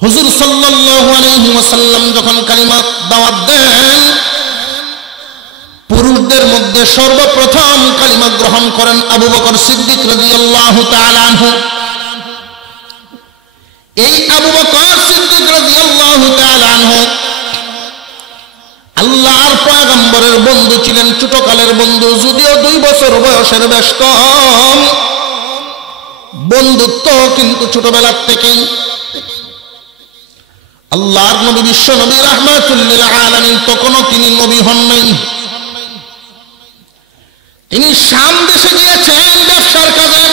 হুজুর সাল্লাল্লাহু আলাইহি ওয়াসাল্লাম যখন কালিমা দাওয়াত দেন, পুরুষদের মধ্যে সর্বপ্রথম কালিমা গ্রহণ করেন আবু বকর সিদ্দিক রাদিয়াল্লাহু তাআলা আনহু। এই আবু বকর সিদ্দিক রাদিয়াল্লাহু তাআলা আনহু আল্লাহর পয়গম্বরের বন্ধু ছিলেন, ছোটকালের বন্ধু, যদিও 2 বছর বয়সের বেশ কম, বন্ধুত্ব কিন্তু ছোটবেলার থেকেই। আল্লাহর নবী বিশ্ব নবী রাহমাতুল লিল আলামিন, তখনও তিনি নবী হন নাই। তিনি শাম দেশে গিয়েছেন ব্যবসার কাজে।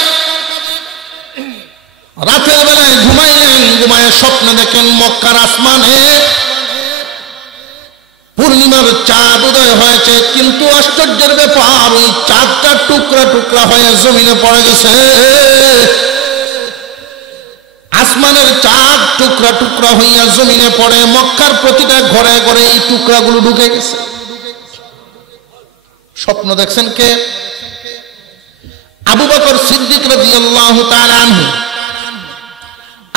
রাতের বেলায় ঘুমাইলেন, ঘুমায় স্বপ্নে দেখেন মক্কার আসমানে পূর্ণিমার চাঁদ উদয় হয়েছে, কিন্তু আশ্চর্যের ব্যাপার, ওই চাঁদটা টুকরা টুকরা হয়ে জমিনে পড়ে গেছে। আসমানের চাঁদ টুকরা টুকরা হইয়া জমিনে পড়ে, মক্কার প্রতিটা ঘরে ঘরে এই টুকরাগুলো ঢুকে গেছে। স্বপ্ন দেখছেন কে? আবু বকর সিদ্দিক রাদিয়াল্লাহু তাআলা আনহু,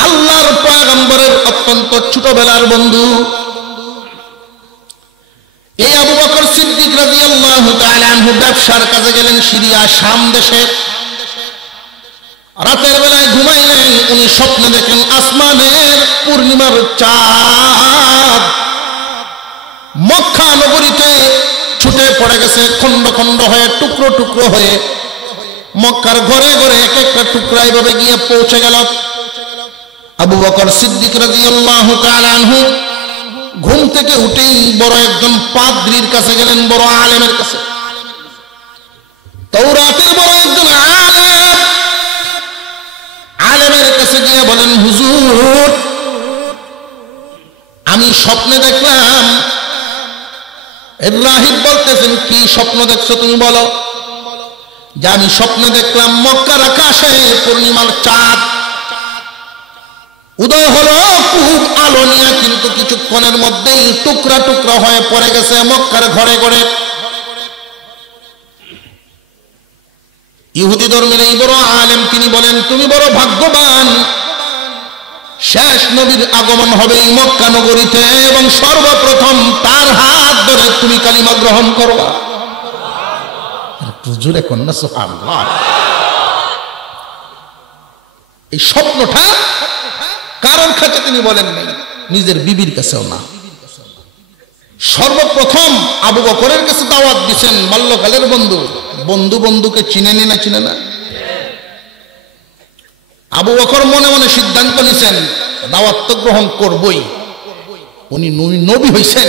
আল্লাহর পয়গম্বরের অত্যন্ত ছোটবেলার বন্ধু। এই আবু বকর সিদ্দিক রাদিয়াল্লাহু তাআলা আনহু ব্যবসার কাজে গেলেন সিরিয়া, শাম দেশে। রাতের বেলায় ঘুমাইলেন, উনি স্বপ্নে দেখেন আসমানের পূর্ণিমার চাঁদ মক্কা নগরীতে ছুটে পড়ে গেছে, খন্ড খন্ড হয়ে, টুকরো টুকরো হয়ে মক্কার ঘরে ঘরে এক একটা টুকরা এইভাবে গিয়ে পৌঁছে গেল। আবু বকর সিদ্দিক রাদিয়াল্লাহু তাআলা আনহু ঘুম থেকে উঠেই বড় একজন পাদ্রীর কাছে গেলেন, বড় আলেমের কাছে, তাওরাতের বড় একজন আলেমের কাছে গিয়ে বলেন, হুজুর, আমি স্বপ্নে দেখলাম। রাহিব বলতেছেন, কি স্বপ্ন দেখছো তুমি বলো? যে আমি স্বপ্নে দেখলাম মক্কার আকাশে পূর্ণিমার চাঁদ উদয় হলো খুব আলো নিয়ে, কিন্তু কিছুক্ষণের মধ্যেই টুকরা টুকরা হয়ে পড়ে গেছে মক্কার ঘরে ঘরে। ইহুদি ধর্মের এই বড় আলেম তিনি বলেন, তুমি বড় ভাগ্যবান, শেষ নবীর আগমন হবে এই মক্কা নগরীতে, এবং সর্বপ্রথম তার হাত ধরে তুমি কালিমা গ্রহণ করবা। জোরে কন্যা সুবহানাল্লাহ। এই স্বপ্নটা কারোর কাছে তিনি বলেন নাই, নিজের বিবির কাছেও না। সর্বপ্রথম আবু বকরের কাছে দাওয়াত দিচ্ছেন, বাল্যকালের বন্ধু। বন্ধু বন্ধুকে চিনেনি না চিনে না? আবু বকর মনে মনে সিদ্ধান্ত নিছেন, দাওয়াত তো গ্রহণ করবই। উনি নবী হইছেন,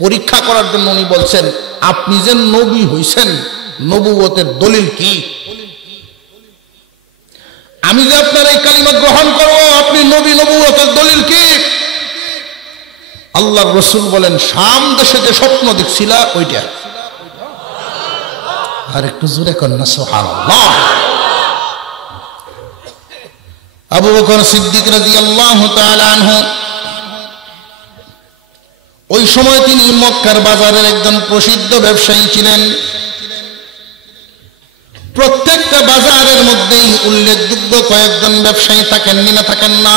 পরীক্ষা করার জন্য উনি বলছেন, আপনি যে নবী হইছেন, নবুয়তের দলিল কি? আমি যে আপনার এই কালিমা গ্রহণ করব, আপনি নবী, নবুয়তের দলিল কি? আল্লাহর রাসূল বলেন, শাম দেশে যে স্বপ্ন দেখছিলা ওইটা। আর একটু জোরে কন্যা সুবহানাল্লাহ। আবু বকর সিদ্দিক রাদিয়াল্লাহু তাআলা আনহু ওই সময় তিনি মক্কার বাজারের একজন প্রসিদ্ধ ব্যবসায়ী ছিলেন। প্রত্যেকটা বাজারের মধ্যেই উল্লেখযোগ্য কয়েকজন ব্যবসায়ী থাকেন, না থাকেন না?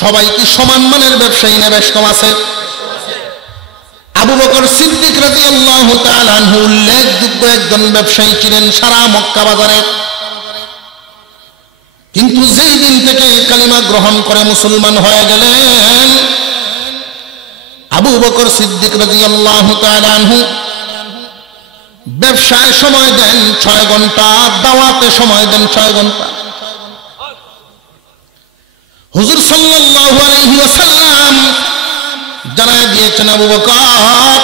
সবাই কি সমান মানের ব্যবসায়ী না বেশ কম আছে? আবু বকর সিদ্দিক রাদিয়াল্লাহু তাআলা আনহু উল্লেখযোগ্য একজন ব্যবসায়ী ছিলেন সারা মক্কা বাজারে। কিন্তু যেই দিন থেকে কালিমা গ্রহণ করে মুসলমান হয়ে গেলেন, আবু বকর সিদ্দিক রাদিয়াল্লাহু তাআলা আনহু ব্যবসায় সময় দেন 6 ঘন্টা, দাওয়াতে সময় দেন 6 ঘন্টা। হুজুর সাল্লাল্লাহু আলাইহি ওয়াসাল্লাম জানায় দিয়েছেন, আবু বকর,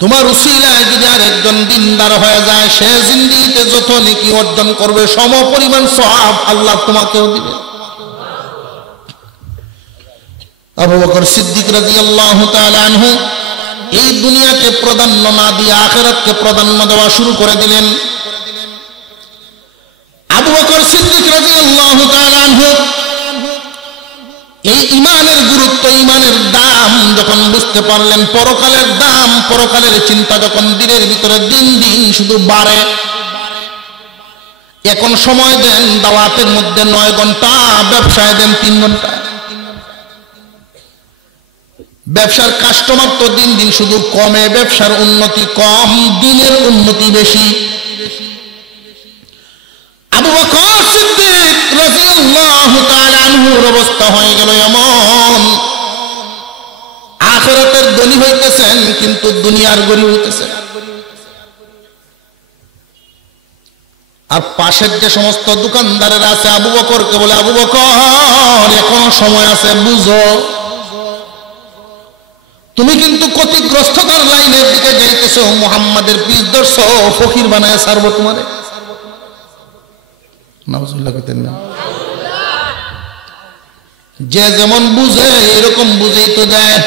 তোমার উসিলায় যদি আর একজন দিনদার হয়ে যায়, সে জিন্দেগিতে যত নেকি অর্জন করবে সম পরিমাণ সওয়াব আল্লাহ তোমাকেও দিবে। আবু বকর সিদ্দিক রাদিয়াল্লাহু তাআলা আনহু এই দুনিয়াকে প্রাধান্য না দিয়ে আখিরাতকে প্রাধান্য দেওয়া শুরু করে দিলেন। আবু বকর সিদ্দিক রাদিয়াল্লাহু তাআলা আনহু এই ইমানের গুরুত্ব, ইমানের দাম যখন বুঝতে পারলেন, পরকালের দাম, পরকালের চিন্তা যখন দিনের ভিতরে দিন দিন শুধু বাড়ে, এখন সময় দেন দাওয়াতের মধ্যে 9 ঘন্টা, ব্যবসায় দেন 3 ঘন্টা। ব্যবসার কাস্টমার তো দিন দিন শুধু কমে, ব্যবসার উন্নতি কম, দিনের উন্নতি বেশি। আবু বকর সিদ্দিক রাদিয়াল্লাহু তাআলা আনহুর অবস্থা হয়ে গেল এমন, আখিরাতের ধনী হইতেছেন কিন্তু দুনিয়ার গরিব হইতেছেন। আর পাশের যে সমস্ত দোকানদারেরা আছে আবু বকরকে বলে, আবু বকর এখনো সময় আছে, বুঝো তুমি কিন্তু ক্ষতিগ্রস্ততার লাইনের দিকে যাইতেছো, মুহাম্মাদের পিছ ধরছো, ফকির বানায় ছাড়বো তোমারে। নাউজুবিল্লাহ কইতেন না। যে যেমন বুঝে এরকম বুঝেই তো দেয়।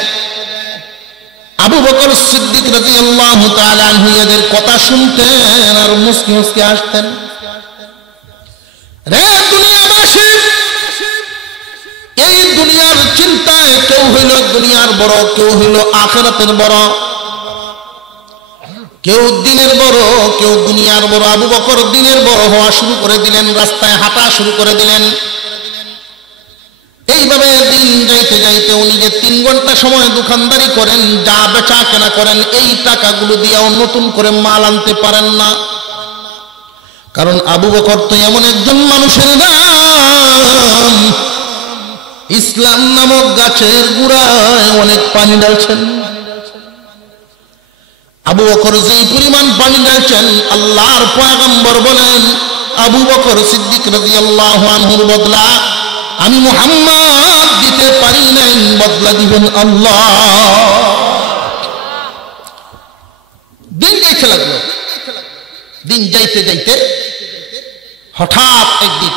আবু বকর সিদ্দিক রাদিয়াল্লাহু তাআলা আনহু এদের কথা শুনতেন আর মুস্কি মুস্কি হাসতেন। রে দুনিয়াবাসী, এই দুনিয়ার চিন্তায় কেউ হইল দুনিয়ার বড়, কেউ হইল আখিরাতের বড়, কেউ দিনের বড়, কেউ দুনিয়ার বড়। আবু বকর দিনের বড় হওয়া শুরু করে দিলেন, রাস্তায় হাঁটা শুরু করে দিলেন। এইভাবে দিন যাইতে যাইতে উনি যে 3 ঘন্টা সময় দোকানদারি করেন, যা বেচা কেনা করেন, এই টাকাগুলো দিয়েও নতুন করে মাল আনতে পারেন না। কারণ আবু বকর তো এমন একজন মানুষের নাম, ইসলাম নামক গাছের গোড়ায় অনেক পানি ঢালছেন। আবু বকর যেই পরিমাণ পানি ঢালছেন, আল্লাহর পয়গম্বর বলেন আবু বকর সিদ্দিক রাদিয়াল্লাহু আনহুর বদলা আমি মুহাম্মদ দিতে পারি নাই, বদলা দিবেন আল্লাহ। দিন যাইতে লাগলো, দিন যাইতে যাইতে হঠাৎ একদিন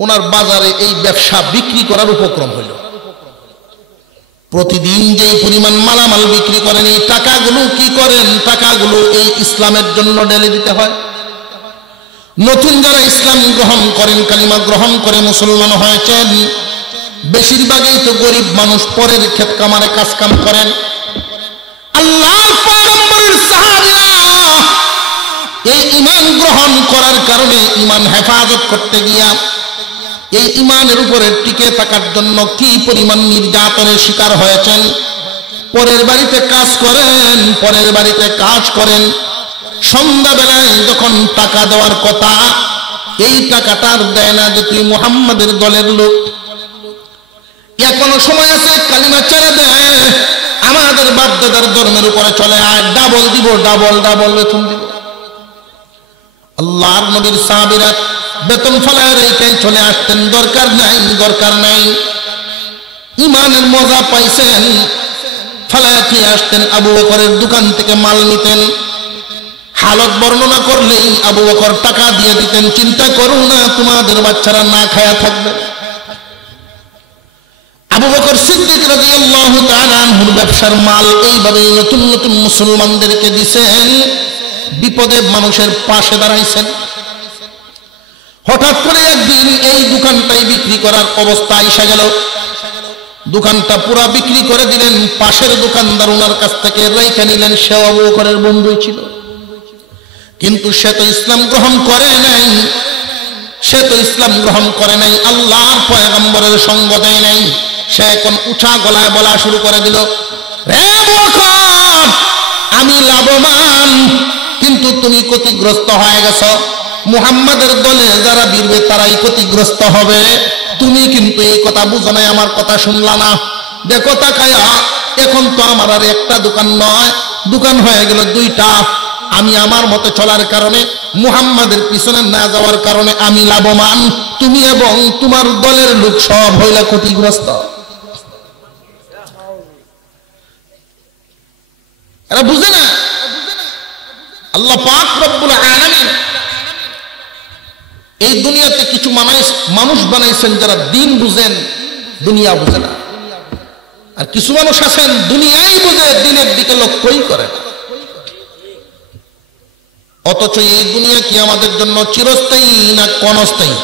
ওনার বাজারে এই ব্যবসা বিক্রি করার উপক্রম হইল। প্রতিদিন যে পরিমাণ মালামাল বিক্রি করেন, এই টাকাগুলো কি করেন? টাকাগুলো এই ইসলামের জন্য ঢেলে দিতে হয়। নতুন যারা ইসলাম গ্রহণ করেন, কালিমা গ্রহণ করে মুসলমান হয়েছেন, বেশিরভাগই তো গরিব মানুষ, পরের ক্ষেত কামারে কাজ কাম করেন। আল্লাহর পয়গম্বরের সাহাবীরা এই ঈমান গ্রহণ করার কারণে, ঈমান হেফাজত করতে গিয়া, এই ঈমানের উপরে টিকে থাকার জন্য কি পরিমাণ নির্যাতনের শিকার হয়েছেন। পরের বাড়িতে কাজ করেন, পরের বাড়িতে কাজ করেন, সন্ধ্যাবেলায় যখন টাকা দেওয়ার কথা, এই টাকাটার দেয় না যে তুই মুহাম্মাদের দলের লোক, এখনো সময় আছে, কালিমা ছেড়ে দেয়, আমাদের বাপ-দাদার ধর্মের উপরে চলে আয়, ডাবল দিব, ডাবল ডাবল বেতন দিব। আল্লাহর নবীর সাহাবীরা বেতন ফলায় রেখে চলে আসতেন, দরকার নাই, দরকার নাই। ঈমানের মজা পাইছেন, ফলায় খেয়ে আসতেন, আবু বকরের দোকান থেকে মাল নিতেন। হালত বর্ণনা করলেই আবু বকর টাকা দিয়ে দিতেন, চিন্তা করো না তোমাদের বাচ্চারা না খায়া থাকবে। আবু বকর সিদ্দিক রাদিয়াল্লাহু তাআলা আনহুর ব্যবসার মাল এইভাবে নতুন নতুন মুসলমানদেরকে দিয়েছেন, বিপদে মানুষের পাশে দাঁড়াইছেন। হঠাৎ করে একদিন এই দোকানটাই বিক্রি করার অবস্থা এসে গেল। দোকানটা পুরা বিক্রি করে দিলেন, পাশের দোকানদার ওনার কাছ থেকে রেখে নিলেন। সে আবু বকরের বন্ধুই ছিল, কিন্তু সে তো ইসলাম গ্রহণ করে নাই, সে তো ইসলাম গ্রহণ করে নাই, আল্লাহর পয়গম্বরের সঙ্গ দেয় নাই। সে এখন উঁচা গলায় বলা শুরু করে দিল, রে আবু বকর, আমি লাভবান, কিন্তু তুমি ক্ষতিগ্রস্ত হয়ে গেছ। মুহাম্মাদের দলে যারা বীরবে তারাই ক্ষতিগ্রস্ত হবে, তুমি কিন্তু এই কথা বুঝো নাই, আমার কথা শুনলা না। দেখো তাকায়া, এখন তো আমার আর একটা দোকান নয়, দোকান হয়ে গেল 2টা। আমি আমার মতে চলার কারণে, মুহাম্মাদের পিছনে না যাওয়ার কারণে আমি লাভবান, তুমি এবং তোমার দলের লোক সব হইলা ক্ষতিগ্রস্ত। এরা বুঝে না। আল্লাহ পাক রব্বুল আলামিন এই দুনিয়াতে কিছু মানুষ বানাইছেন যারা দিন বুঝেন, দুনিয়া বুঝে না। আর কিছু মানুষ আছেন দুনিয়াই বুঝে, দিনের দিকে লক্ষ্যই করে না। অথচ এই দুনিয়া কি আমাদের জন্য চিরস্থায়ী না ক্ষণস্থায়ী?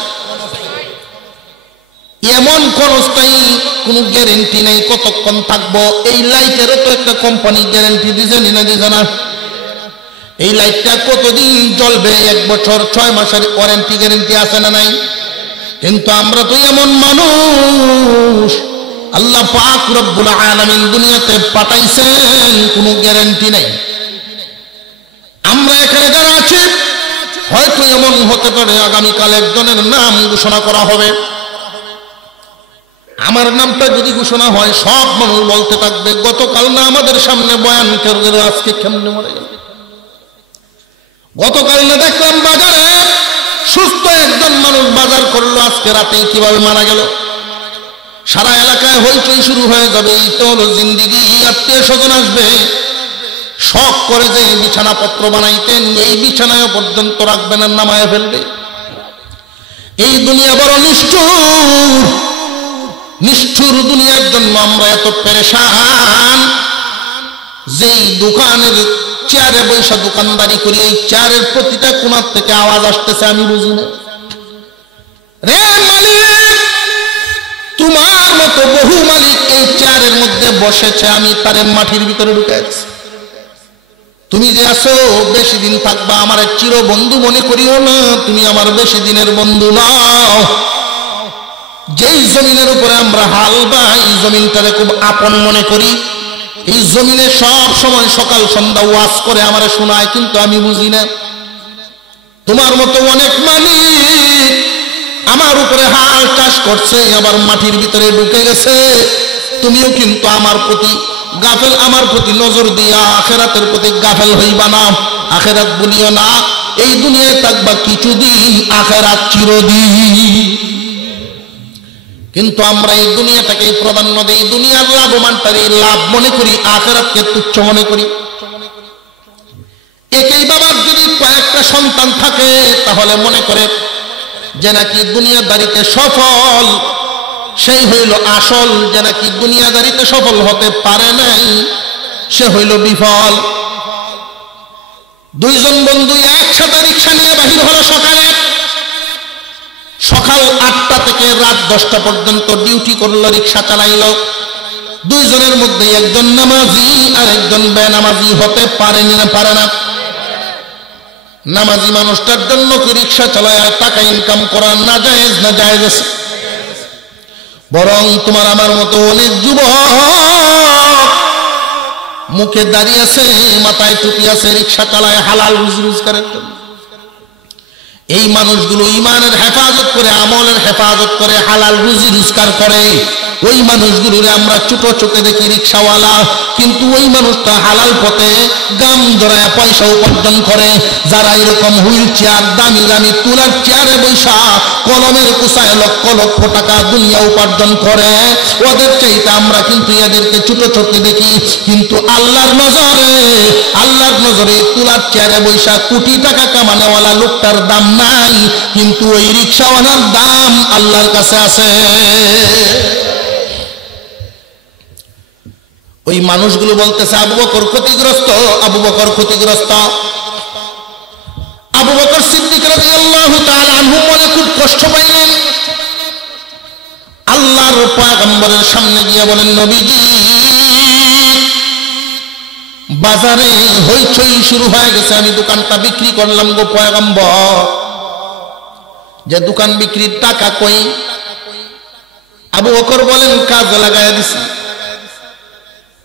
এমন ক্ষণস্থায়ী, কোনো গ্যারেন্টি নেই কতক্ষণ থাকবো। এই লাইটেরও তো একটা কোম্পানি গ্যারেন্টি দিছে না? এই লাইটটা কতদিন জ্বলবে? 1 বছর 6 মাসের ওয়ারেন্টি গ্যারেন্টি আছে না নাই? কিন্তু আমরা তো এমন মানুষ, আল্লাহ পাক রব্বুল আলামিন দুনিয়াতে পাঠাইছেন, কোনো গ্যারান্টি নাই। আমরা এখানে যারা আছি, হয়তো এমন হতে পারে আগামীকাল একজনের নাম ঘোষণা করা হবে। আমার নামটা যদি ঘোষণা হয়, সব মানুষ বলতে থাকবে গতকাল না আমাদের সামনে বয়ান করে আজকে কেমনে মরে গেল। গতকাল না দেখলাম বাজারে সুস্থ একজন মানুষ বাজার করলো, আজকে রাতে কিভাবে মারা গেল। সারা এলাকায় হইচই শুরু হয়ে যাবে। এই তো হলো জিন্দিগি। আত্মীয় স্বজন আসবে, শখ করে যে বিছানাপত্র বানাইতেন, এই বিছানায় পর্যন্ত রাখবেন আর নামায় ফেলবে। এই দুনিয়া বড় নিষ্ঠুর, নিষ্ঠুর দুনিয়ার জন্য আমরা এত পেরেশান। যেই দোকানের চেয়ারে বৈশা দোকানদারি করি, এই চেয়ারের প্রতিটা কোণার থেকে আওয়াজ আসতেছে, আমি বুঝি না। রে মালিক, তোমার মতো বহু মালিক এই চেয়ারের মধ্যে বসেছে, আমি তারে মাটির ভিতরে ঢুকাইছি। তুমি যে আছো বেশি দিন থাকবা, আমার চির বন্ধু মনে করিও না, তুমি আমার বেশি দিনের বন্ধু নাও। যেই জমিনের উপরে আমরা হাল বাই, এই জমিনটারে খুব আপন মনে করি। এই জমিনে সব সময় সকাল সন্ধ্যা ওয়াজ করে আমারে শোনায়, কিন্তু আমি বুঝি না। তোমার মতো অনেক মালিক আমার উপরে হাল চাষ করছে, আবার মাটির ভিতরে ঢুকে গেছে। তুমিও কিন্তু আমার প্রতি গাফেল, আমার প্রতি নজর দিয়া আখেরাতের প্রতি গাফেল হইবা না। আখেরাত বলিও না। এই দুনিয়ায় থাকবা কিছুদিন, আখেরাত চিরদিন। কিন্তু আমরা এই দুনিয়াটাকে প্রাধান্য দেই, দুনিয়ার লাভবানটারে লাভ মনে করি, আখেরাতকে তুচ্ছ মনে করি। একই বাবার যদি কয়েকটা সন্তান থাকে, তাহলে মনে করে যে নাকি দুনিয়াদারিতে সফল, সেই হইল আসল। যে নাকি দুনিয়াদারিতে সফল হতে পারে নাই, সে হইল বিফল। দুইজন বন্ধু একসাথে রিক্সা নিয়ে বাহির হলো সকালে। সকাল 8টা থেকে রাত 10টা পর্যন্ত ডিউটি করলো, রিক্সা চালাইলো। দুইজনের মধ্যে একজন নামাজি আর একজন বেনামাজি হতে পারেনি না পারে না? নামাজি মানুষটার জন্য কি রিক্সা চালায় টাকা ইনকাম করা না জায়েজ না জায়েজ আছে? বরং তোমার আমার মতো অনেক যুবক মুখে দাঁড়িয়ে আছে, মাথায় টুপি আছে, রিক্সা চালায় হালাল রুজি রোজগারের জন্য। এই মানুষগুলো ইমানের হেফাজত করে, আমলের হেফাজত করে, হালাল রুজি রোজগার করে। ওই মানুষগুলোরে আমরা ছোট চোখে দেখি রিক্সাওয়ালা, কিন্তু ওই মানুষটা হালাল পথে গাম জড়ায় পয়সা উপার্জন করে। যারা এরকম হুইল চেয়ার, দামি দামি তুলার চেয়ারে বৈশা কলমের কুসায় লক্ষ লক্ষ টাকা দুনিয়া উপার্জন করে, ওদের চাইতে আমরা কিন্তু এদেরকে ছোট চোখে দেখি। কিন্তু আল্লাহর নজরে তুলার চেয়ারে বৈশা কোটি টাকা কামানেওয়ালা লোকটার দাম নাই, কিন্তু ওই রিক্সাওয়ালার দাম আল্লাহর কাছে আছে। ওই মানুষগুলো বলতেছে আবু বকর ক্ষতিগ্রস্ত, আবু বকর ক্ষতিগ্রস্ত। আবু বকর সিদ্দিক রাদিয়াল্লাহু তাআলা আনহু মনে খুব কষ্ট পাইলেন। আল্লাহর পয়গম্বরের সামনে গিয়ে বলেন, নবীজি বাজারে হইচই শুরু হয়ে গেছে, আমি দোকানটা বিক্রি করলাম গো পয়গম্বর। যে দোকান বিক্রির টাকা কই? আবু বকর বলেন, কাজে লাগাইয়া দিছি।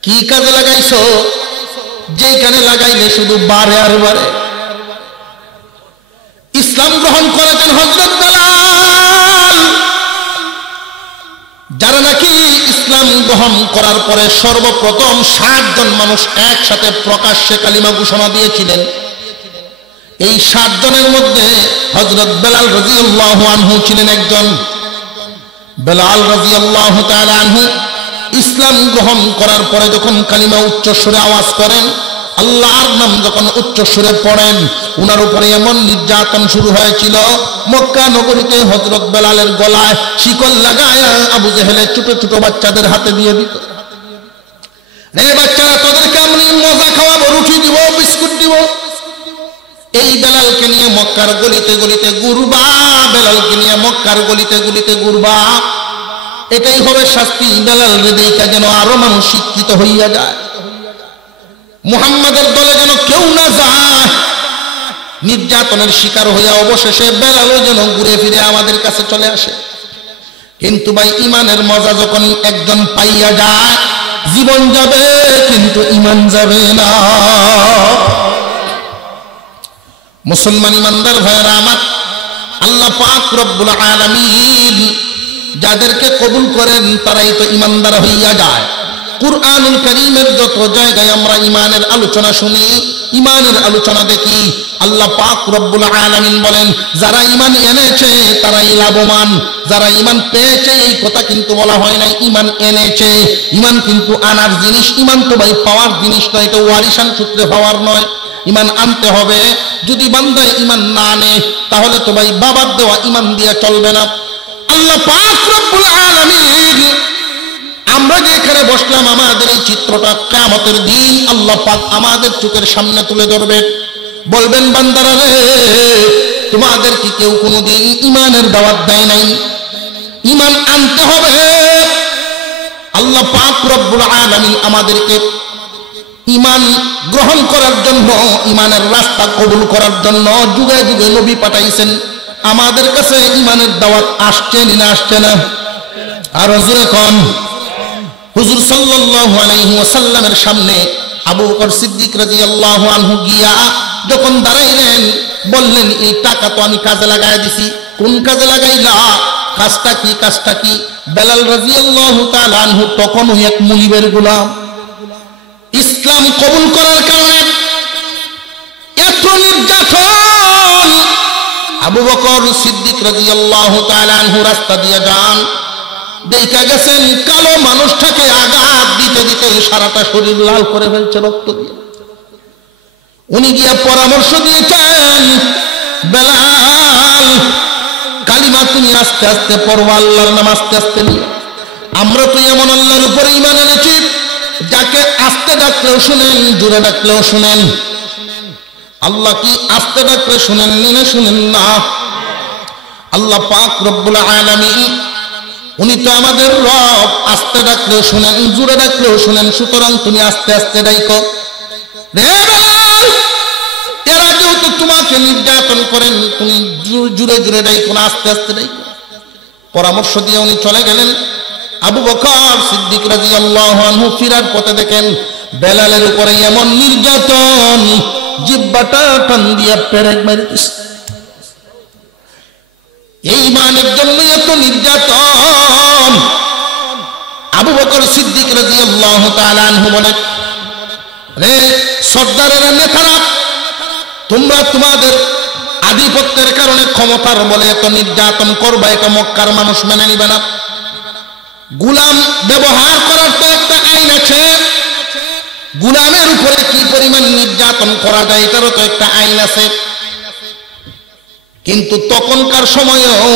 কি কাজে লাগাইছো? যেখানে লাগাইলে শুধু বারে আর বারে। ইসলাম গ্রহণ করেছেন হযরত বেলাল। যারা নাকি ইসলাম গ্রহণ করার পরে সর্বপ্রথম 60 জন মানুষ একসাথে প্রকাশ্যে কালিমা ঘোষণা দিয়েছিলেন, এই 60 জনের মধ্যে হযরত বেলাল রাদিয়াল্লাহু আনহু ছিলেন একজন। বেলাল রাদিয়াল্লাহু তাআলা আনহু ইসলাম গ্রহণ করার পরে যখন কালিমা উচ্চ সুরে আওয়াজ করেন, আল্লাহর নাম যখন উচ্চ সুরে পড়েন, উনার উপরে এমন নির্যাতন শুরু হয়েছিল, মক্কা নগরীতে হযরত বেলালের গলায় শিকল লাগায় আবু জেহেলের ছোট ছোট বাচ্চাদের হাতে দিয়ে দিত। রে বাচ্চারা, তোদেরকে আমি মজা খাওয়াবো, রুটি দিব, বিস্কুট দিব। এই বেলালকে নিয়ে মক্কার গলিতে গলিতে ঘুরবা, বেলালকে নিয়ে মক্কার গলিতে গলিতে ঘুরবা। এটাই হবে শাস্তি। বেলাল দেখা যেন আরো মানুষ শিক্ষিত হইয়া যায়, মুহাম্মাদের দলে যেন কেউ না যায়। নির্যাতনের শিকার হইয়া অবশেষে বেলালও যেন ঘুরে ফিরে আমাদের কাছে চলে আসে। কিন্তু ভাই ইমানের মজা যখন একজন পাইয়া যায়, জীবন যাবে কিন্তু ইমান যাবে না। মুসলমান ইমানদার ভাইরা আমার, আল্লাহ পাক রব্বুল আলামিন যাদেরকে কবুল করেন তারাই তো ইমানদার হইয়া যায়। কুরআনুল কারীমের যত জায়গায় আমরা ইমানের আলোচনা শুনি, ইমানের আলোচনা দেখি, আল্লাহ পাক রব্বুল আলামিন বলেন যারা ইমান এনেছে তারাই লাভবান। যারা ইমান পেয়েছে এই কথা কিন্তু বলা হয় নাই ইমান এনেছে। ইমান কিন্তু আনার জিনিস, ইমান তো ভাই পাওয়ার জিনিস নয়, এটা ওয়ারিশান সূত্রে পাওয়ার নয়। ইমান আনতে হবে। যদি বান্দায় ইমান না আনে তাহলে তো ভাই বাবার দেওয়া ইমান দিয়ে চলবে না। আল্লাহ পাক রব্বুল আলামিন, আমরা যে এখানে বসলাম, আমাদের এই চিত্রটা কিয়ামতের দিন আল্লাহ পাক আমাদের চোখের সামনে তুলে ধরবে। বলবেন বান্দারা রে, তোমাদের কি কেউ কোনোদিন ইমানের দাওয়াত দেয় নাই? ইমান আনতে হবে। আল্লাহ পাক রব্বুল আলামিন আমাদেরকে ইমান গ্রহণ করার জন্য, ইমানের রাস্তা কবুল করার জন্য যুগে যুগে নবী পাঠাইছেন। আমাদের কাছে ইমানের দাওয়াত আসছে না আসছে না? আর জোরে কোন। হুজুর সাল্লাল্লাহু আলাইহি ওয়াসাল্লামের সামনে আবু বকর সিদ্দিক রাদিয়াল্লাহু আনহু গিয়া যখন দাঁড়াইলেন, বললেন এই টাকা তো আমি কাজে লাগাই দিছি। কোন কাজে লাগাইলা? কাজটা কি? কাজটা কি? বেলাল রাদিয়াল্লাহু তাআলা আনহু তখনও এক মুনিবের গোলাম। ইসলাম কবুল করার কারণে এত নির্যাতন। আবু বকর সিদ্দিক রাদিয়াল্লাহু তাআলা আনহু রাস্তা দিয়ে যান, দেখা গেছেন কালো মানুষটাকে আঘাত দিতে দিতে সারাটা শরীর লাল করে ফেলছে রক্ত দিয়ে। উনি গিয়া পরামর্শ দিয়েছেন, বেলাল কালিমা তুমি আস্তে আস্তে পড়ো, আল্লাহর নাম আস্তে আস্তে নিয়ে। আমরা তো এমন আল্লাহর উপরে ঈমান এনেছি যাকে আস্তে ডাকলেও শুনেন, জোরে ডাকলেও শুনেন। আল্লাহ কি আস্তে ডাকলে শুনেন না? শুনেন না। আল্লাহ পাক রব্বুল আলামিন উনি তো আমাদের রব, আস্তে ডাকলেও শুনেন, জোরে ডাকলেও শুনেন। সুতরাং তুমি আস্তে আস্তে ডাইকো। রে বেলাল, এরা যেহেতু তোমাকে নির্যাতন করেন, তুমি জোরে জোরে ডাইকো না, আস্তে আস্তে ডাইকো। পরামর্শ দিয়ে উনি চলে গেলেন। আবু বকর সিদ্দিক রাদিয়াল্লাহু আনহু ফিরার পথে দেখেন বেলালের উপরে এমন নির্যাতন, জিহ্বাটা টান দিয়া পেরেক মেরে দিচ্ছে। এই মানের জন্য এত নির্যাতন। আবু বকর সিদ্দিক রাদিয়াল্লাহু তাআলা আনহু বলেন, রে সর্দারেরা, নেতারা, তোমরা তোমাদের আধিপত্যের কারণে, ক্ষমতার বলে এত নির্যাতন করবা, এটা মক্কার মানুষ মেনে নিবে না। গুলাম ব্যবহার করার তো একটা আইন আছে। গুলামের উপরে কি পরিমাণ নির্যাতন করা যায় এটারও তো একটা আইন আছে। কিন্তু তখনকার সময়েও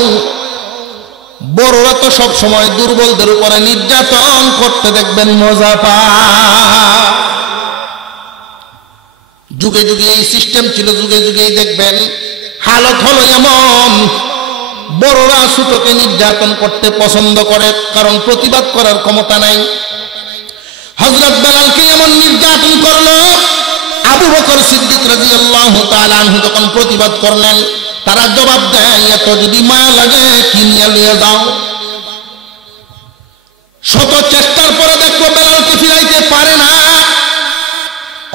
বড়রা তো সব সময় দুর্বলদের উপরে নির্যাতন করতে দেখবেন মজা পায়। যুগে যুগে এই সিস্টেম ছিল, যুগে যুগেই দেখবেন হালত হলো এমন, বড়রা ছোটকে নির্যাতন করতে পছন্দ করে, কারণ প্রতিবাদ করার ক্ষমতা নাই। হযরত বেলালকে এমন নির্যাতন করলো, আবু বকর সিদ্দিক রাদিয়াল্লাহু তাআলা আনহু যখন প্রতিবাদ করলেন, তারা জবাব দেয়, এত যদি মায়া লাগে কিনিয়া নিয়ে যাও। শত চেষ্টার পরে দেখো বেলালকে ফিরাইতে পারে না।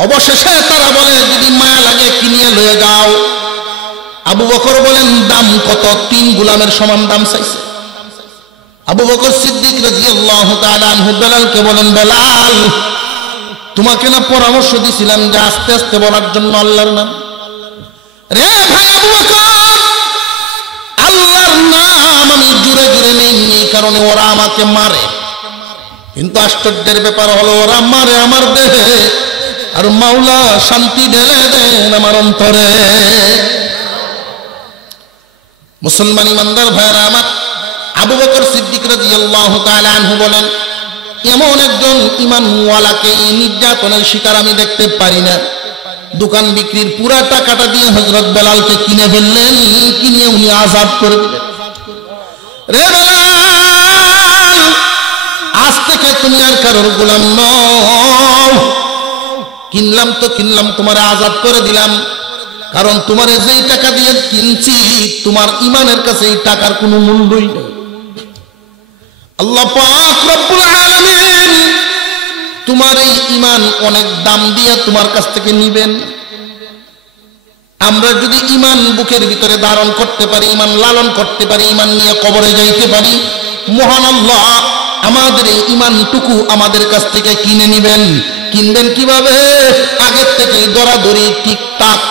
অবশেষে তারা বলে, যদি মায়া লাগে কিনিয়া লয়ে যাও। আবু বকর বলেন, দাম কত? 3 গোলামের সমান দাম চাইছে। আবু বকর সিদ্দিক রাদিয়াল্লাহু তাআলা আনহু বেলালকে বলেন, বেলাল, তোমাকে না পরামর্শ দিছিলাম যে আস্তে আস্তে বলার জন্য আল্লাহর নাম? রে ভাই আবু বকর, আল্লাহর নাম আমি জুড়ে জুড়ে নেই, এই কারণে ওরা আমাকে মারে। কিন্তু আশ্চর্যের ব্যাপার হলো, ওরা মারে আমার দেহে, আর মাওলা শান্তি ঢেলে দেন আমার অন্তরে। মুসলমান ইমানদার ভাইরা আমার, আবু বকর সিদ্দিক রাদিয়াল্লাহু তাআলা আনহু বলেন, এমন একজন ঈমানওয়ালাকে এই নির্যাতনের শিকার আমি দেখতে পারি না। দোকান বিক্রির পুরা টাকাটা দিয়ে হযরত বেলালকে কিনে ফেললেন, কিনে উনি আযাদ করে দিলেন। রে বেলাল, আজ থেকে তুমি আর কারোর গোলাম নও। কিনলাম তো কিনলাম, তোমার আযাদ করে দিলাম। কারণ তোমার যেই টাকা দিয়ে কিনছি তোমার ইমানের কাছে এই টাকার কোনো মূল্যই নেই। আল্লাহ পাক রব্বুল আলামিন তোমার এই ইমান অনেক দাম দিয়ে তোমার কাছ থেকে নিবেন। আমরা যদি ইমান বুকের ভিতরে ধারণ করতে পারি, ইমান লালন করতে পারি, ইমান নিয়ে কবরে যাইতে পারি, মহান আল্লাহ আমাদের এই ইমানটুকু আমাদের কাছ থেকে কিনে নিবেন। কিনবেন কিভাবে? আগের থেকে দরাদরি ঠিকঠাক,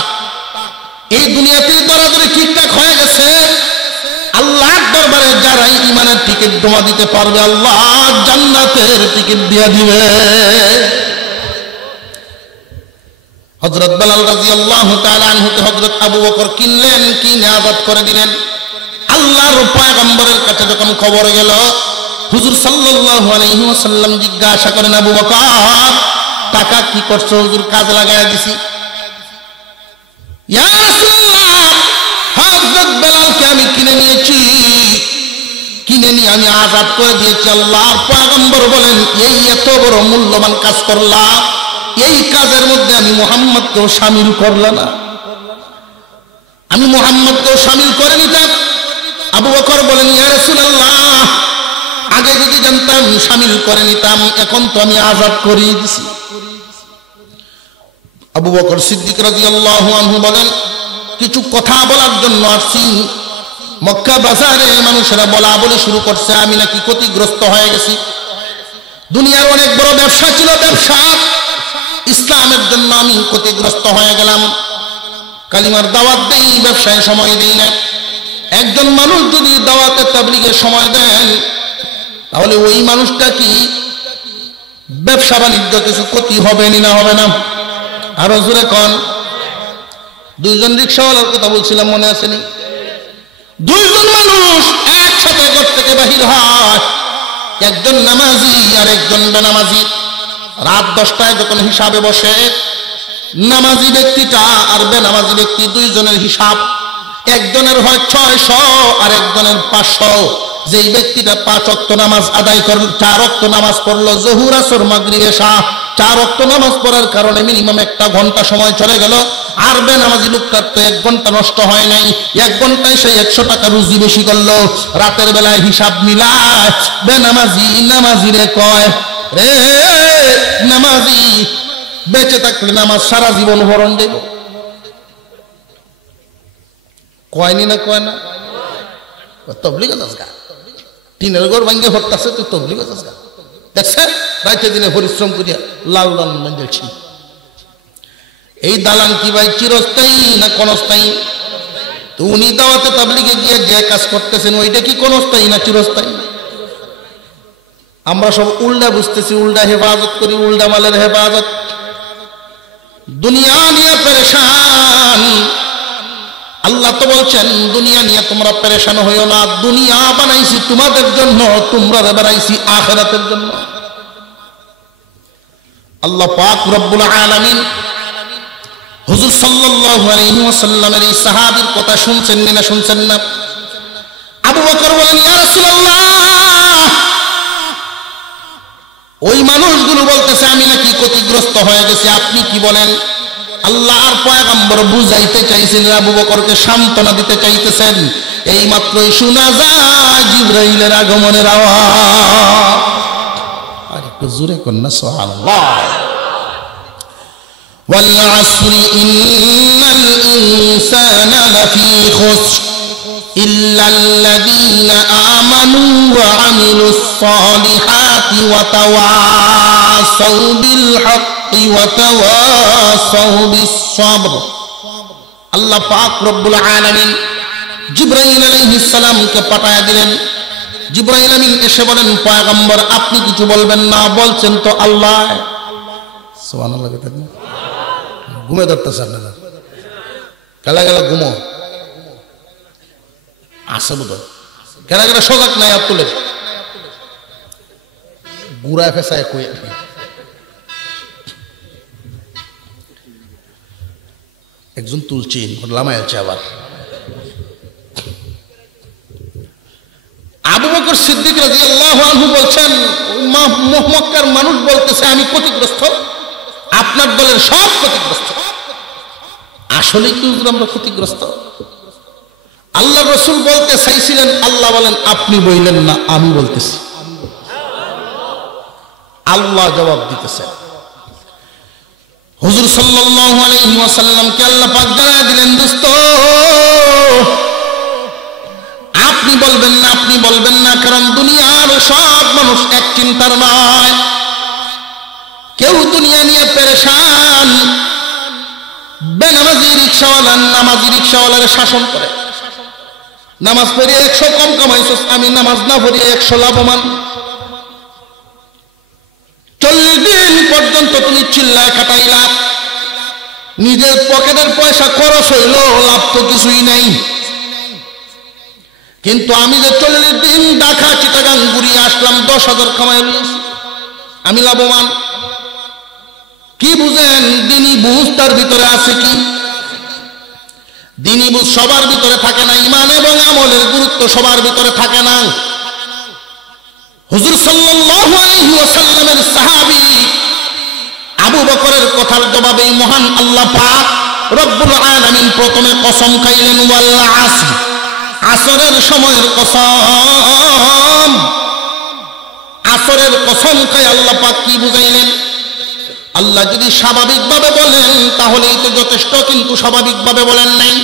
এই দুনিয়াতে দরাদরি ঠিকঠাক হয়ে গেছে। আল্লাহর দরবারে যারাই ইমানের টিকিট জমা দিতে পারবে আল্লাহ জান্নাতের টিকিট দিয়ে দিবে। হযরত বেলাল রাদিয়াল্লাহু তাআলা আনহুকে হযরত আবু বকর কিনলেন, কিনে আযাদ করে দিলেন। আল্লাহর পয়গম্বরের কাছে যখন খবর গেল, হুজুর সাল্লাল্লাহু আলাইহি ওয়াসাল্লাম জিজ্ঞাসা করেন, আবু বকর টাকা কি করছো? হুজুর কাজে লাগায়া দিছি। ইয়া রাসূলুল্লাহ, হযরত বেলালকে আমি কিনে নিয়েছি, কিনে নিয়ে আমি আযাদ করে দিয়েছি। আল্লাহর পয়গম্বর বলেন, এই এত বড় মূল্যবান কাজ করলা, এই কাজের মধ্যে আমি মুহাম্মদকেও শামিল করলাম না, আমি মুহাম্মদকেও শামিল করে নিতাম। আবু বকর বলেন, ইয়া রাসূলুল্লাহ, আগে যদি জানতাম শামিল করে নিতাম, এখন তো আমি আযাদ করিয়ে দিছি। আবু বকর সিদ্দিক রাদিয়াল্লাহু আনহু বলেন, কিছু কথা বলার জন্য আসছি। মক্কা বাজারে মানুষেরা বলা বলে শুরু করছে আমি নাকি ক্ষতিগ্রস্ত হয়ে গেছি। দুনিয়ার অনেক বড় ব্যবসা ছিল, ব্যবসা ইসলামের জন্য আমি ক্ষতিগ্রস্ত হয়ে গেলাম। কালিমার দাওয়াত দেই, ব্যবসায় সময় দেই না। একজন মানুষ যদি দাওয়াতে তাবলীগে সময় দেন, তাহলে ওই মানুষটা কি ব্যবসা বাণিজ্য কিছু ক্ষতি হবে না হবে না? আরো জোরে কোন। দুইজন রিকশাওয়ালার কথা বলছিলাম, মনে আসেনি? দুইজন মানুষ একসাথে ঘর থেকে বাহির হয়, একজন নামাজি আর একজন বেনামাজি। রাত 10টায় যখন হিসাবে বসে, নামাজি ব্যক্তিটা আর বেনামাজি ব্যক্তি দুইজনের হিসাব, একজনের হয় 600 আর একজনের 500। যেই ব্যক্তিটা 5 ওয়াক্ত নামাজ আদায় করল, 4 ওয়াক্ত নামাজ পড়লো, জোহর আসর মাগরিব এশা, 4 ওয়াক্ত নামাজ পড়ার কারণে মিনিমাম 1 ঘন্টা সময় চলে গেল। আর বেনামাজি লোকটার তো 1 ঘন্টা নষ্ট হয় নাই, 1 ঘন্টায় সে 100 টাকা রুজি বেশি করলো। রাতের বেলায় হিসাব মিলায় বেনামাজি নামাজিরে কয়, রে নামাজি, বেঁচে থাকলে নামাজ সারা জীবন ভরণ দেব। কয়নি না? কয় না? তবলিগ আজগা টিনের ঘর ভাঙ্গে হরতাছে, তুই তবলিগ আজগা দেখছে? রাইতে দিনে পরিশ্রম করিয়া লাল লাল মঞ্জেছি। এই দালান কি ভাই চিরস্থায়ী না ক্ষণস্থায়ী? তো উনি দাওয়াতে তাবলিগে গিয়ে যে কাজ করতেছেন ওইটা কি ক্ষণস্থায়ী না চিরস্থায়ী? আমরা সব উল্টা বুঝতেছি, উল্টা হেফাজত করি, উল্টা মালের হেফাজত। দুনিয়া নিয়ে পেরেশান। আল্লাহ তো বলছেন দুনিয়া নিয়ে তোমরা পেরেশান হইও না, দুনিয়া বানাইছি তোমাদের জন্য, তোমরা বানাইছি আখিরাতের জন্য। আল্লাহ পাক রব্বুল আলামিন হুজুর সাল্লাল্লাহু আলাইহি ওয়াসাল্লামের এই সাহাবীর কথা শুনছেন না শুনছেন না? আবু বকর বলেন, ইয়া রাসূলুল্লাহ, ওই মানুষগুলো বলতেছে আমি নাকি ক্ষতিগ্রস্ত হয়ে গেছি, আপনি কি বলেন? আল্লাহর পয়গম্বর বুঝাইতে চাইছেন, আবু বকরকে সান্ত্বনা দিতে চাইতেছেন। এই মাত্রই শোনা যায় জিবরাইলের আগমনের আওয়াজ। আর একটু জোরে কন্যা সুবহানাল্লাহ। ওয়াল আসরি ইন্নাল ইনসানা লাফি খুসর ইল্লাল্লাযীনা আমানু ওয়া আমিলুস সালিহাতি ওয়া তাওয়াসাউ বিল হাক্কি ওয়া তাওয়াসাউ বিস সাবর। আল্লাহ পাক রব্বুল আলামিন জিবরাইল আলাইহিস সালামকে পাঠায়া দিলেন। জিবরাইল আমিন এসে বলেন, পয়গম্বর আপনি কিছু বলবেন না, বলছেন তো আল্লাহ। সুবহানাল্লাহ। ঘুমে ধরতেছে আপনারা, গেলা গেলা ঘুমো আসে বোধ, গেলা গেলা সজাগ নাই, আর তুলে গুড়ায় ফেসায় কই। একজন তুলছি লামায় আছে আবার। আবু বকর সিদ্দিক রাদিয়াল্লাহু আনহু বলছেন, মক্কার মানুষ বলতেছে আমি ক্ষতিগ্রস্ত, আপনার দলের সব ক্ষতিগ্রস্ত। আসলে কি হুজুর আমরা ক্ষতিগ্রস্ত? আল্লাহ রাসূল বলতে চাইছিলেন, আল্লাহ বলেন আপনি বললেন না, আমি বলতেছি। আল্লাহ জবাব দিতেছেন। হুজুর সাল্লাল্লাহু আলাইহি ওয়াসাল্লামকে আল্লাহ পাক জানায় দিলেন, দোস্ত আপনি বলবেন না, আপনি বলবেন না, কারণ দুনিয়ার সব মানুষ এক চিন্তার নয়। কেউ দুনিয়া নিয়ে পেরেশান। বেনামাজি রিকশাওয়ালা নামাজি রিকশাওয়ালার শাসন করে, নামাজ পড়িয়ে 100 কম কামাইছস, আমি নামাজ না পড়িয়ে 100 লাভবান। 40 দিন পর্যন্ত তুমি চিল্লায় খাটাইলা, নিজের পকেটের পয়সা খরচ হইল, লাভ তো কিছুই নাই। কিন্তু আমি যে 40 দিন ঢাকা চিটাগাং ঘুরিয়ে আসলাম, 10,000 কামাই লইছি, আমি লাভবান। কি বুঝেন? দিনী বুঝ তার ভিতরে আছে কি? দিনী বুঝ সবার ভিতরে থাকে না, ঈমান এবং আমলের গুরুত্ব সবার ভিতরে থাকে না। হুজুর সাল্লাল্লাহু আলাইহি ওয়াসাল্লামের সাহাবী আবু বকরের কথার জবাবে মহান আল্লাহ পাক রব্বুল আলামিন প্রথমে কসম খাইলেন, ওয়াল আসর, আসরের সময়ের কসম। আসরের কসম খাই আল্লাহ পাক কি বুঝাইলেন? আল্লাহ যদি স্বাভাবিকভাবে বলেন তাহলেই তো যথেষ্ট, কিন্তু স্বাভাবিকভাবে বলেন নাই।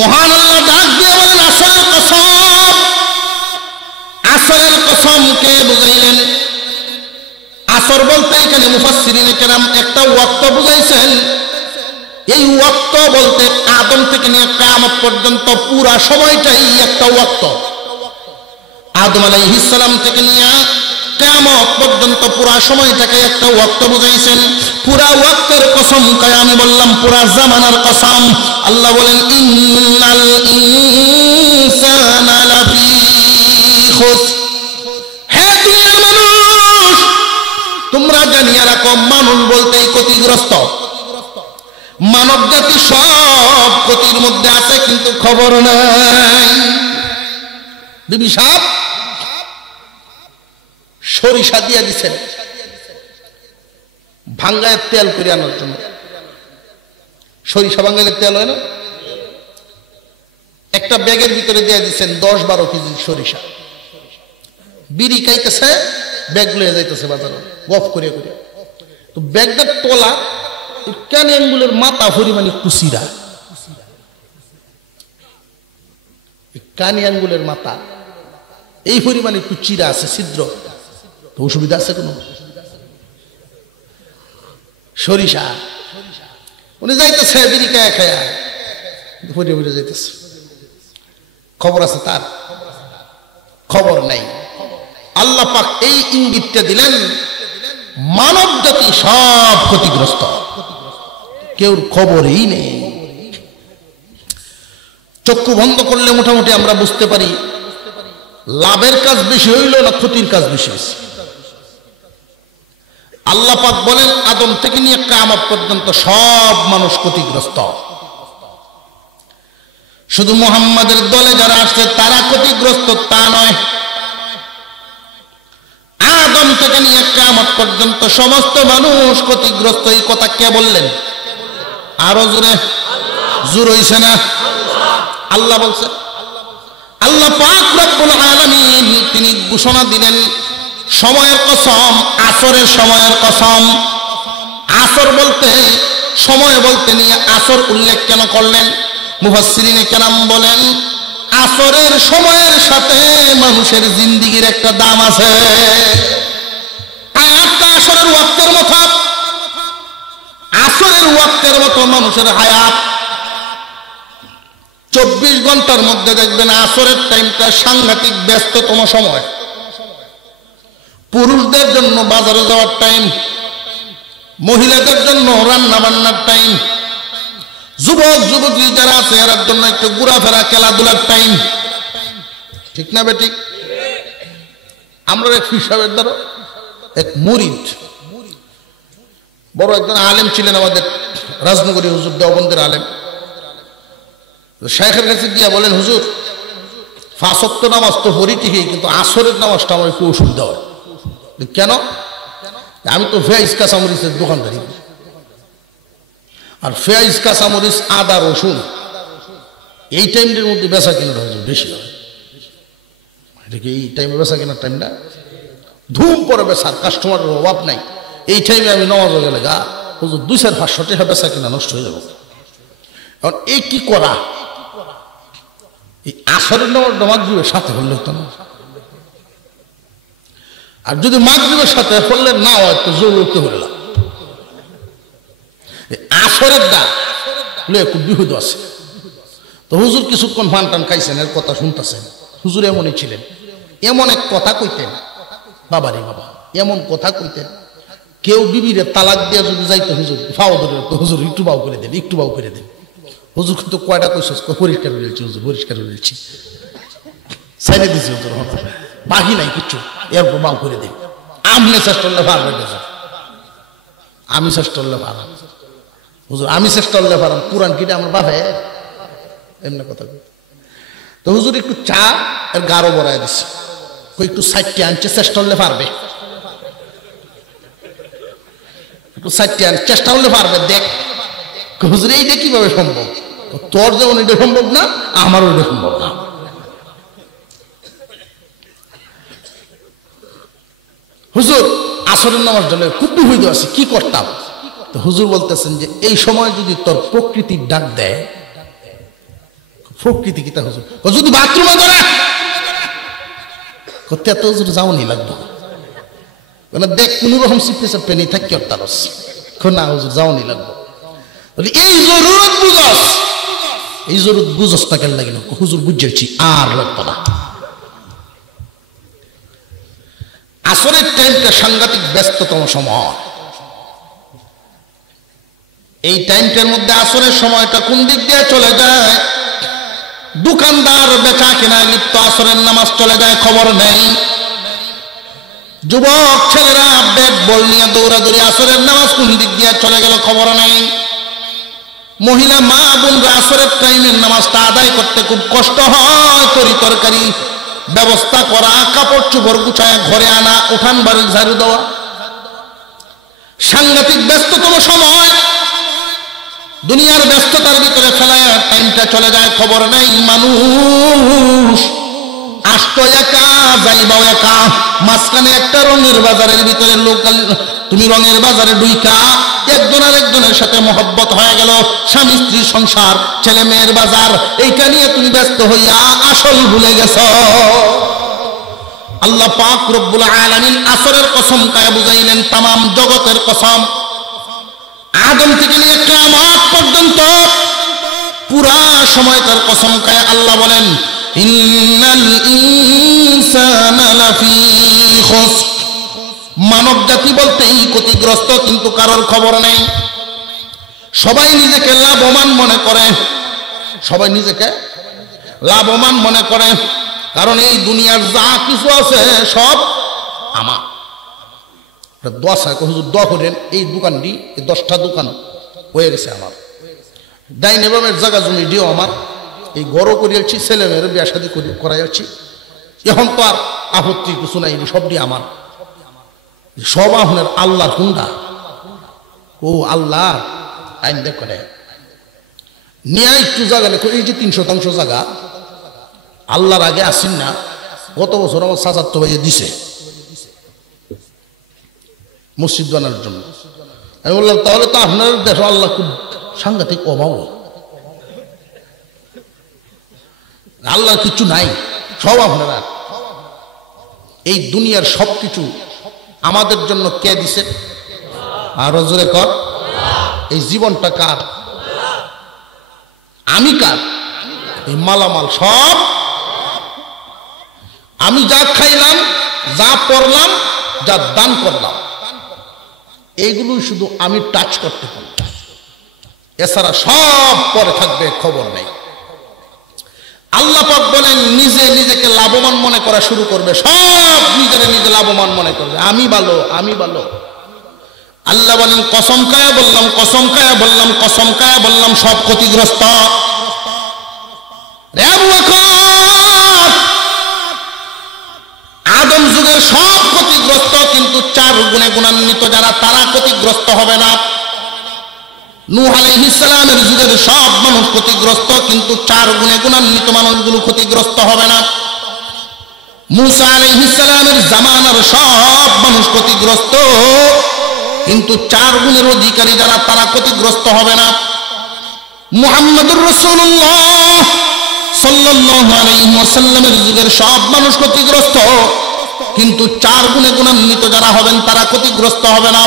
মহান আল্লাহ ডাক দিয়ে বলেন আসরের কসম। আসরের কসম কে বুঝাইলেন? আসর বলতে এখানে মুফাসসিরিনে কেরাম একটা ওয়াক্ত বুঝাইছেন। এই ওয়াক্ত বলতে আদম থেকে নিয়ে কিয়ামত পর্যন্ত পুরা সময়টাই একটা ওয়াক্ত। আদম আলাইহিস সালাম থেকে নিয়ে কিয়ামত পর্যন্ত পুরা সময়টাকে একটা ওয়াক্ত বুঝাইছেন। পুরা ওয়াক্তের কসম কায় আমি বললাম পুরা জামানার কসম। আল্লাহ বলেন, ইন্নাল ইনসানা লাফি খুসর। হে দুনিয়ার মানুষ, তোমরা জানিয়ে রাখো, মানুষ বলতেই ক্ষতিগ্রস্ত। মানব জাতি সব ক্ষতির মধ্যে আছে, কিন্তু খবর নাই। বিবি সাহেব সরিষা দিয়ে দিচ্ছেন ভাঙ্গায় তেল করে আনার জন্য। সরিষা ভাঙ্গালে তেল হয় না? একটা ব্যাগের ভিতরে দিয়ে দিচ্ছেন 10-12 কেজি সরিষা। বিড়ি খাইতেছে, ব্যাগ লয়ে যাইতেছে বাজারে গফ করে করে। তো ব্যাগটা তোলা, কেন আঙ্গুলের মাথা পরিমাণে কুচিরা, কানি আঙ্গুলের মাথা এই পরিমাণে কুচিরা আছে, ছিদ্র। তো অসুবিধা আছে কোনো? সরিষা উনি যাইতেছে বিড়ি খায়া খায়া ফুটে ফুটে যাইতেছে। খবর আছে তার? খবর নাই। আল্লাহ পাক এই ইঙ্গিতটা দিলেন, মানব জাতি সব ক্ষতিগ্রস্ত, কেউ খবরই নেই। চক্ষু বন্ধ করলে মোটামুটি আমরা বুঝতে পারি লাভের কাজ বেশি হইল না ক্ষতির কাজ বেশি হয়েছে। আল্লাহ পাক বলেন, আদম থেকে নিয়ে কিয়ামত পর্যন্ত সব মানুষ ক্ষতিগ্রস্ত। শুধু মুহাম্মাদের দলে যারা আসছে তারা ক্ষতিগ্রস্ত তা নয়। আদম থেকে নিয়ে কিয়ামত পর্যন্ত সমস্ত মানুষ ক্ষতিগ্রস্ত। এই কথা কে বললেন? আরো জোরে, জোর হইছে না? আল্লাহ বলছে। আল্লাহ পাক রব্বুল আলামিন তিনি ঘোষণা দিলেন, সময়ের কসম, আসরের সময়ের কসম। আসর বলতে, সময় বলতে নিয়ে আসর উল্লেখ কেন করলেন? মুফাসসিরিনে কেরাম বলেন, আসরের সময়ের সাথে মানুষের জিন্দেগির একটা দাম আছে। আয়াতটা আসরের ওয়াক্তের মতো, আসরের ওয়াক্তের মতো মানুষের হায়াত। 24 ঘন্টার মধ্যে দেখবেন আসরের টাইমটা সাংঘাতিক ব্যস্ততম সময়। পুরুষদের জন্য বাজারে যাওয়ার টাইম, মহিলাদের জন্য রান্না বান্নার টাইম, যুবক যুবতী যারা আছে এর জন্য একটু ঘোরাফেরা খেলাধুলার টাইম। ঠিক না বেঠিক? আমরা এক হিসাবের দ্বারা এক মুরিদ, বড় একজন আলেম ছিলেন আমাদের রাজনগরী, হুজুর দেওবন্দের আলেম। শাইখের কাছে গিয়া বলেন, হুজুর 5 ওয়াক্ত নামাজ তো পড়ি ঠিকই, কিন্তু আসরের নামাজটা আমার একটু অসুবিধা হয়। কেন? আমি তো ভেজ কাঁচামরিচের দোকানদারি। আর পেঁয়াজ কাঁচামরিচ আদা রসুন এই টাইমটার মধ্যে বেচা কেনার বেশি হয়। এটাকে এই টাইমে বেচা কেনার টাইমটা ধুম পরে বেচার কাস্টমারের অভাব নাই। এই টাইমে আমি নামাজ গেলে গা হুজুর 200-500 টাকা বেচা কেনা নষ্ট হয়ে যাবো। কারণ এই কি করা, এই আসরের মাগরিবের সাথে হলে হতো না। আর যদি মাগরিবের সাথে পড়লে না হয় তো জরুরতে হলো আসরের দা খুব বিহুদ আছে। তো হুজুর কিছুক্ষণ ফান টান খাইছেন, এর কথা শুনতেছেন। হুজুর এমনই ছিলেন, এমন এক কথা কইতেন, বাবারে বাবা এমন কথা কইতেন, কেউ বিবিরে তালাক দিয়ে যদি যাইতো হুজুর ফাও ধরে হুজুর একটু বাউ করে দেন, একটু বাউ করে দেন। হুজুর কিন্তু কয়টা কইসস, পরিষ্কার হয়েছি হুজুর, পরিষ্কার হয়েছি, সাইডে দিছি হুজুর, বাকি নাই কিচ্ছু, এরপর বাউ করে দেন। আমনে চেষ্টা করলে ভালো হয়ে গেছে, আমি চেষ্টা করলে ভালো হুজুর, আমি চেষ্টা করলে পারাম, পুরান কিটা আমার বাপে এমনি কথা। তো হুজুর একটু চা এর গাঢ় বড়াই দিচ্ছে, একটু 60 আনছে, চেষ্টা করলে পারবে, একটু 60 আনছে চেষ্টা করলে পারবে, দেখ হুজুর এইটা কিভাবে সম্ভব, তোর যেমন এটা সম্ভব না আমারও এটা সম্ভব না। হুজুর আসরের নামাজ জন্য খুব হইতে আছে, কি করতাম? তো হুজুর বলতেছেন যে এই সময় যদি তোর প্রকৃতির ডাক দেয়, প্রকৃতি কিতা হুজুর যদি বাথরুমে ধরে করতে এত হুজুর যাওনি লাগবো দেখ কোন রকম সিপে চাপে নেই থাকি তারস না হুজুর যাওনি লাগবো বলি এই জরুরত বুঝস, এই জরুরত বুঝস না কেন লাগিল হুজুর বুঝেছি আর লাগতো না। আসরের টাইমটা সাংঘাতিক ব্যস্ততম সময়। এই টাইমটার মধ্যে আসরের সময়টা কোন দিক দিয়ে চলে যায়, দোকানদার বেচা কেনায় লিপ্ত, আসরের নামাজ চলে যায় খবর নেই। যুবক ছেলেরা ব্যাট বল নিয়ে দৌড়াদৌড়ি, আসরের নামাজ কোন দিক দিয়ে চলে গেল খবর নেই। মহিলা মা বোনরা আসরের টাইমের নামাজটা আদায় করতে খুব কষ্ট হয়, তরি তরকারি ব্যবস্থা করা, কাপড় চোপড় গুছায় ঘরে আনা, উঠান বাড়ি ঝাড়ু দেওয়া, সাংঘাতিক ব্যস্ততম সময়। দুনিয়ার ব্যস্ততার ভিতরে ফেলায় টাইমটা চলে যায় খবর নেই। মানুষ আসতো একা, যাইবাও একা, মাঝখানে একটা রঙের বাজারের ভিতরে লোকাল, তুমি রঙের বাজারে ঢুইকা একজন আর একজনের সাথে মহব্বত হয়ে গেল, স্বামী স্ত্রী সংসার, ছেলে মেয়ের বাজার, এইটা নিয়ে তুমি ব্যস্ত হইয়া আসল ভুলে গেছ। আল্লাহ পাক রব্বুল আলামিন আসরের কসম কায়া বুঝাইলেন, তামাম জগতের কসম, আদম থেকে নিয়ে কিয়ামত পর্যন্ত পুরা সময়টার কসম খায় আল্লাহ বলেন, ইন্নাল ইনসানা লাফি খুসর, মানব জাতি বলতেই ক্ষতিগ্রস্ত, কিন্তু কারোর খবর নেই। সবাই নিজেকে লাভবান মনে করে, সবাই নিজেকে লাভবান মনে করে, কারণ এই দুনিয়ার যা কিছু আছে সব আমার। দোয়া হুজুর দোয়া করেন, এই দোকানটি, এই 10টা দোকান হয়ে গেছে আমার, ডাইনে বামের জায়গা জমি দিও আমার, এই গড়ও করিয়েছি, ছেলে মেয়ের বিয়া শাদী করাইছি, এখন তো আর আপত্তি কিছু নাই, সবটি আমার, সব আপনার আল্লাহর কুন্ডা। ও আল্লাহ আইন দেখো নিয়ে একটু জায়গা লেখো, এই যে 3 শতাংশ জায়গা আল্লাহর আগে আসিন না, গত বছর আমার চাচাতো ভাইয়ে দিছে মসজিদ বানানোর জন্য। আমি বললাম তাহলে তো আপনার দেশ আল্লাহ খুব সাংঘাতিক অভাব, আল্লাহর কিছু নাই, সব আপনারা। এই দুনিয়ার সব কিছু আমাদের জন্য কে দিছে? আর জোরে কর, এই জীবনটা কার? আমি কার? এই মালামাল সব আমি, যা খাইলাম, যা পড়লাম, যা দান করলাম, এইগুলো শুধু আমি টাচ করতে পারি, এছাড়া সব পরে থাকবে, খবর নেই। আল্লাহ পাক বলেন, নিজে নিজেকে লাভবান মনে করা শুরু করবে, সব নিজের নিজে লাভবান মনে করবে, আমি ভালো, আমি ভালো। আল্লাহ বলেন, কসম খায়া বললাম, কসম খায়া বললাম, কসম খায়া বললাম, সব ক্ষতিগ্রস্ত। আদম যুগের সব ক্ষতিগ্রস্ত, কিন্তু 4 গুণে গুণান্বিত যারা, তারা ক্ষতিগ্রস্ত হবে না। নূহ আলাইহিস সালামের যুগের সব মানুষ ক্ষতিগ্রস্ত, কিন্তু 4 গুণে গুণান্বিত মানুষগুলো ক্ষতিগ্রস্ত হবে না। মুসা আলাইহিস সালামের জামানার সব মানুষ ক্ষতিগ্রস্ত, কিন্তু 4 গুণের অধিকারী যারা তারা ক্ষতিগ্রস্ত হবে না। মুহাম্মদুর রাসূলুল্লাহ সাল্লাল্লাহু আলাইহি ওয়াসাল্লামের যুগের সব মানুষ ক্ষতিগ্রস্ত, কিন্তু 4 গুণে গুণান্বিত যারা হবেন তারা ক্ষতিগ্রস্ত হবে না।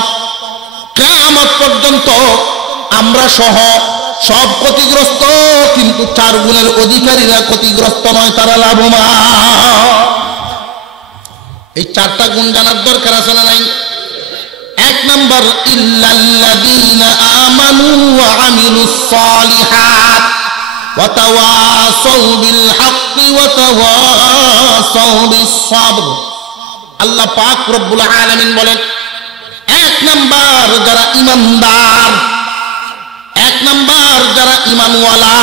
কিয়ামত পর্যন্ত আমরা সহ সব ক্ষতিগ্রস্ত, কিন্তু 4 গুণের অধিকারীরা ক্ষতিগ্রস্ত নয়, তারা লাভবান। এই 4টা গুণ জানার দরকার আছে না নাই? 1 নাম্বার, ইল্লাল্লাযীনা আমানু ওয়া আমিলুস সালিহাত ওয়া তাওয়াসাউ বিল হাক্কি ওয়া তাওয়াসাউ বিস সাবর। আল্লাহ পাক রব্বুল আলামিন বলেন, 1 নাম্বার যারা ঈমানদার, 1 নাম্বার যারা ঈমানওয়ালা,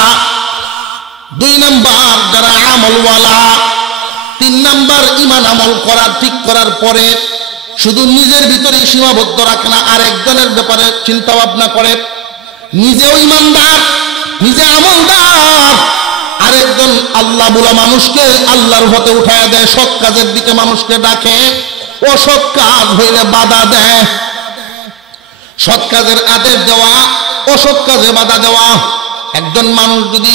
2 নাম্বার যারা আমলওয়ালা, 3 নাম্বার ঈমান আমল করার ঠিক করার পরে শুধু নিজের ভিতরে সীমাবদ্ধ রাখে না, আরেকজনের ব্যাপারে চিন্তা ভাবনা করে, নিজেও ঈমানদার, নিজে আমলদার, আরেকজন আল্লাহ বলা মানুষকে আল্লাহর পথে উঠায় দেয়, সৎ কাজের দিকে মানুষকে ডাকে, অসৎ কাজ হইলে বাধা দেয়। সৎ কাজের আদেশ দেওয়া, অসৎ কাজে বাধা দেওয়া। একজন মানুষ যদি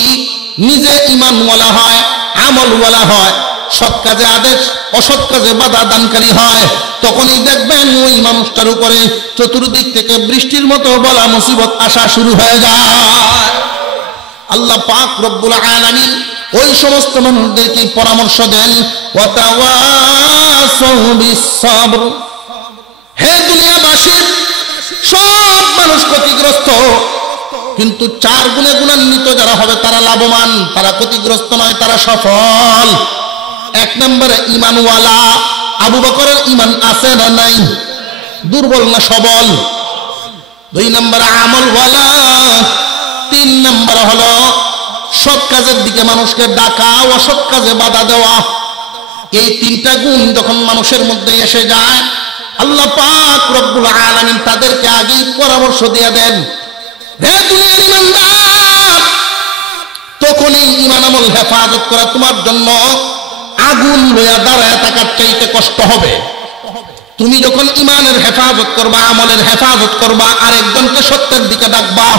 নিজে ঈমানওয়ালা হয়, আমলওয়ালা হয়, সৎ কাজে আদেশ, অসৎ কাজে বাধা দানকারী হয়, তখনই দেখবেন ওই মানুষটার উপরে চতুর্দিক থেকে বৃষ্টির মতো বলা মুসিবত আসা শুরু হয়ে যায়। আল্লাহ পাক রব্বুল আলামিন ওই সমস্ত মানুষদেরকে পরামর্শ দেন, ওয়া তাওয়াসাউ বিস সাবর। হে দুনিয়াবাসী, সব মানুষ ক্ষতিগ্রস্ত, কিন্তু 4 গুণে গুণান্বিত যারা হবে তারা লাভবান, তারা ক্ষতিগ্রস্ত নয়, তারা সফল। 1 নম্বরে ঈমানওয়ালা। আবু বকরের ঈমান আছে না নাই? দুর্বল না সবল? 2 নম্বরে আমলওয়ালা। 3 নম্বর হলো সৎ কাজের দিকে মানুষকে ডাকা, অসৎ কাজে বাধা দেওয়া। এই 3টা গুণ যখন মানুষের মধ্যে এসে যায়, আল্লাহ পাক রব্বুল আলামিন তাদেরকে আগেই পরামর্শ দিয়ে দেন, হে দুনিয়ার ঈমানদার, তখনই ঈমান আমল হেফাজত করা তোমার জন্য আগুন লইয়া দাঁড়ায় থাকার চাইতে কষ্ট হবে। তুমি যখন ঈমানের হেফাজত করবা, আমলের হেফাজত করবা, আরেকজনকে সত্যের দিকে ডাকবা,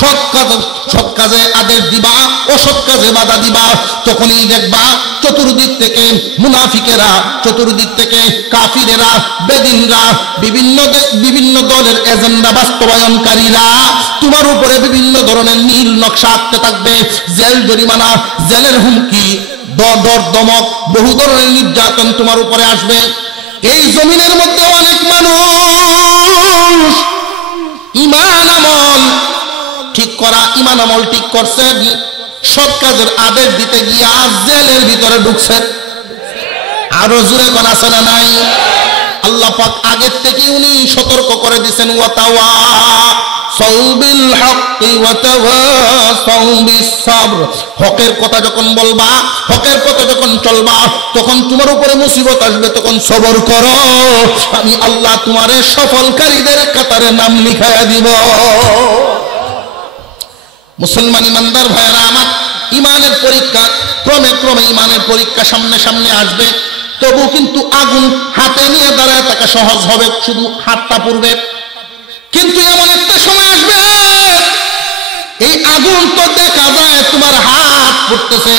সৎ কাজে আদেশ দিবা, অসৎ কাজে বাধা দিবা, তখনই দেখবা চতুর্দিক থেকে মুনাফিকেরা, চতুর্দিক থেকে কাফিরেরা, বেদিনরা, বিভিন্ন দলের এজেন্ডা বাস্তবায়নকারীরা তোমার উপরে বিভিন্ন ধরনের নীল নকশা আঁকতে থাকবে। জেল জরিমানা, জেলের হুমকি, দর দমক, বহু ধরনের নির্যাতন তোমার উপরে আসবে। এই জমিনের মধ্যে অনেক মানুষ ঈমান আমল ঠিক করা, ঈমান আমল ঠিক করছে, সৎ কাজের আদেশ দিতে গিয়ে জেলের ভিতরে ঢুকছে। আরো জোরে কোন আছে না নাই? আল্লাহ পাক আগের থেকে উনি সতর্ক করে দিয়েছেন, ওয়া তাওয়াসাউ বিল হাক্কি ওয়া তাওয়াসাউ বিস সাবর। হকের কথা যখন বলবা, হকের পথে যখন চলবা, তখন তোমার উপরে মুসিবত আসবে, তখন সবর করো, আমি আল্লাহ তোমারে সফলকারীদের কাতারে নাম লিখায়া দিব। মুসলমান ইমানদার ভাইরা আমার, ইমানের পরীক্ষা ক্রমে ক্রমে ইমানের পরীক্ষা সামনে সামনে আসবে, তবু কিন্তু আগুন হাতে নিয়ে দাঁড়ায় থাকা সহজ হবে, শুধু হাতটা পুড়বে। কিন্তু এমন একটা সময় আসবে, এই আগুন তো দেখা যায় তোমার হাত পুড়তেছে,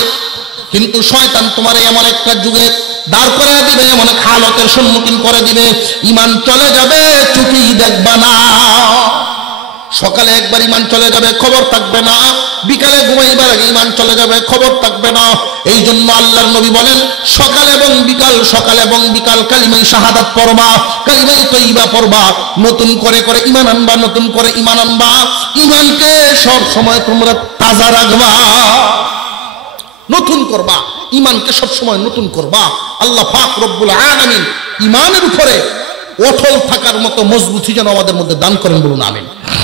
কিন্তু শয়তান তোমার এমন একটা যুগে দাঁড় করে দিবে, এমন এক হালতের সম্মুখীন করে দিবে, ঈমান চলে যাবে, চোখেই দেখবা না। সকালে একবার ঈমান চলে যাবে, খবর থাকবে না, বিকালে ঘুমাইবার আগে ঈমান চলে যাবে, খবর থাকবে না। এই জন্য আল্লাহর নবী বলেন, সকাল এবং বিকাল কালিমায়ে শাহাদাত পড়বা, কালিমায়ে তয়্যিবা পড়বা, নতুন করে করে ঈমান আনবা, নতুন করে ঈমান আনবা। ঈমানকে সব সময় তোমরা তাজা রাখবা, নতুন করবা, ঈমানকে সব সময় নতুন করবা। আল্লাহ পাক রব্বুল আলামিন ঈমানের উপরে অটল থাকার মতো মজবুতি যেন আমাদের মধ্যে দান করেন, বলুন আমিন।